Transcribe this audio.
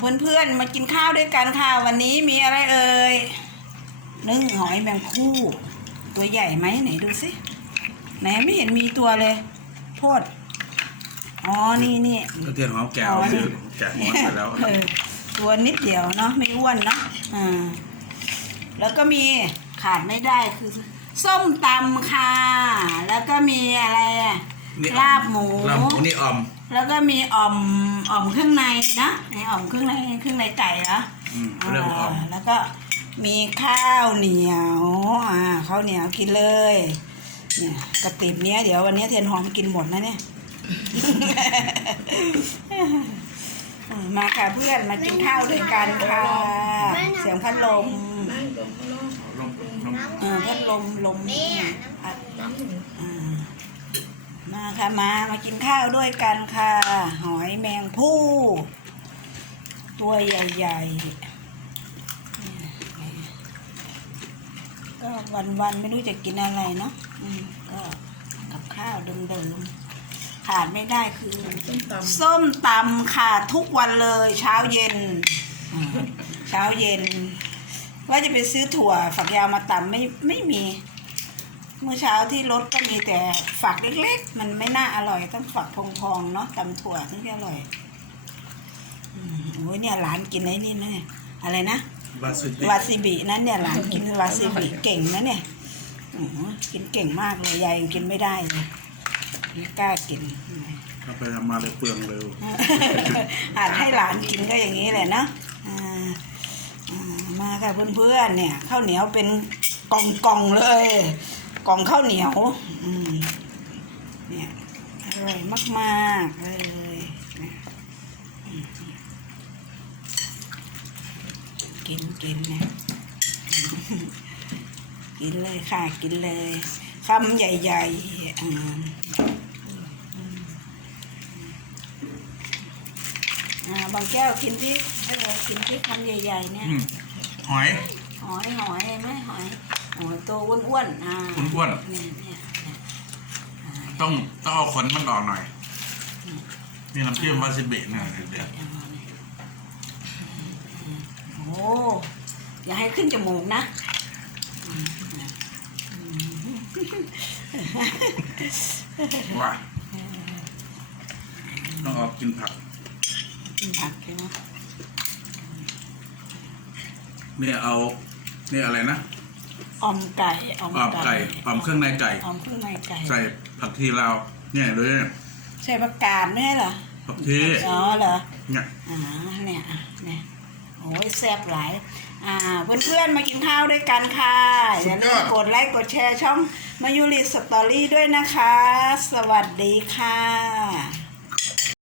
เพื่อนๆ มากินข้าวด้วยกันค่ะ วันนี้มีอะไรเอ่ยนึ่งหอยแมงคู่ ตัวใหญ่ไหมไหนดูสิไหนไม่เห็นมีตัวเลย โพดอ๋อนี่นี่เทียนหอมแก้วอ๋อนี่คือแกะหมดไปแล้วเออตัวนิดเดียวเนาะไม่อ้วนเนาะอ่าแล้วก็มีขาดไม่ได้คือ ส้มตำค่ะ แล้วก็มีอะไรอะนี่ลาบหมูลาบหมูนี่อ่อม แล้วก็มีอ่อมอ่อมเครื่องในนะไออ่อมเครื่องในเครื่องในไก่เหรออืมเรื่องอ่อมาแล้วก็มีข้าวเหนียวอ่าข้าวเหนียวกินเลยเนี่ยกระติบเนี้ยเดี๋ยววันนี้เทียนหอมกินหมดนะเนี่ย อืมมาค่ะเพื่อนมากินข้าวด้วยกันค่ะเสียงพัดลมไม่ลงข้างนอกลมลมเออพัดลมลมเนี่ยพัดน้ำถึงอ่า มาค่ะมามากินข้าวด้วยกันค่ะ หอยแมงผู้ ตัวใหญ่ๆ ก็วันๆไม่รู้จะกินอะไรเนาะอืมก็กับข้าวเดิมๆขาดไม่ได้คือส้มตำส้มตำค่ะทุกวันเลยเช้าเย็นอ่าเช้าเย็น ว่าจะไปซื้อถั่วฝักยาวมาตำไม่ไม่มี เมื่อเช้าที่รถก็มีแต่ฝักเล็กๆ มันไม่น่าอร่อยต้องฝักพองๆเนาะตำถั่วถึงจะอร่อยอืมโอ้ยเนี่ยหลานกินไอ้นี่นะเนี่ยอะไรนะบาสุติวาซิบินั่นเนี่ยหลานกินวาซิบิเก่งนะเนี่ยอื้อหือกินเก่งมากเลยยายยังกินไม่ได้เลยไม่กล้ากินเราไปทำมาเลยเปลืองเร็วอาจให้หลานกินก็อย่างนี้แหละเนอะอ่าอ่ามาค่ะเพื่อนๆเนี่ยข้าวเหนียวเป็นกล่องๆเลย กล่องข้าวเหนียวอืมเนี่ยอร่อยมากๆเลยนะอืมกินกินนะกินเลยค่ะกินเลยคำใหญ่ๆอ่าอ่าบางแก้วกินที่ให้เรากินที่คำใหญ่ๆเนี่ยอืมหอย หอยหอยไหมหอย หอยตัวอ้วนๆอ่าอ้วนเนี่ยเนี่ยเนี่ยอ่าต้องต้องเอาขนมันออกหน่อย นี่น้ำจิ้มวาซาบิเนี่ยเดี๋ยวเอามาเนี่ยโอ้อย่าให้ขึ้นจมูกนะอืมอืมว่าต้องเอากินผักกินผักใช่ไหมเนี่ยเอาเนี่ยอะไรนะ ออมไก่ออมอ่อมไก่อ่อมเครื่องในไก่ออมเครื่องในไก่ใส่ผักทีลาว เนี่ยเลยใส่ประกาศไม่ใช่เหรอผักทีอ๋อเหรอเนี่ยอ่าเนี่ยอะเนี่ยโอ้ยแซ่บหลายอ่าเพื่อนๆมากินข้าวด้วยกันค่ะอย่าลืมกดไลค์กดแชร์ช่องมายุริสตอรี่ด้วยนะคะ สวัสดีค่ะ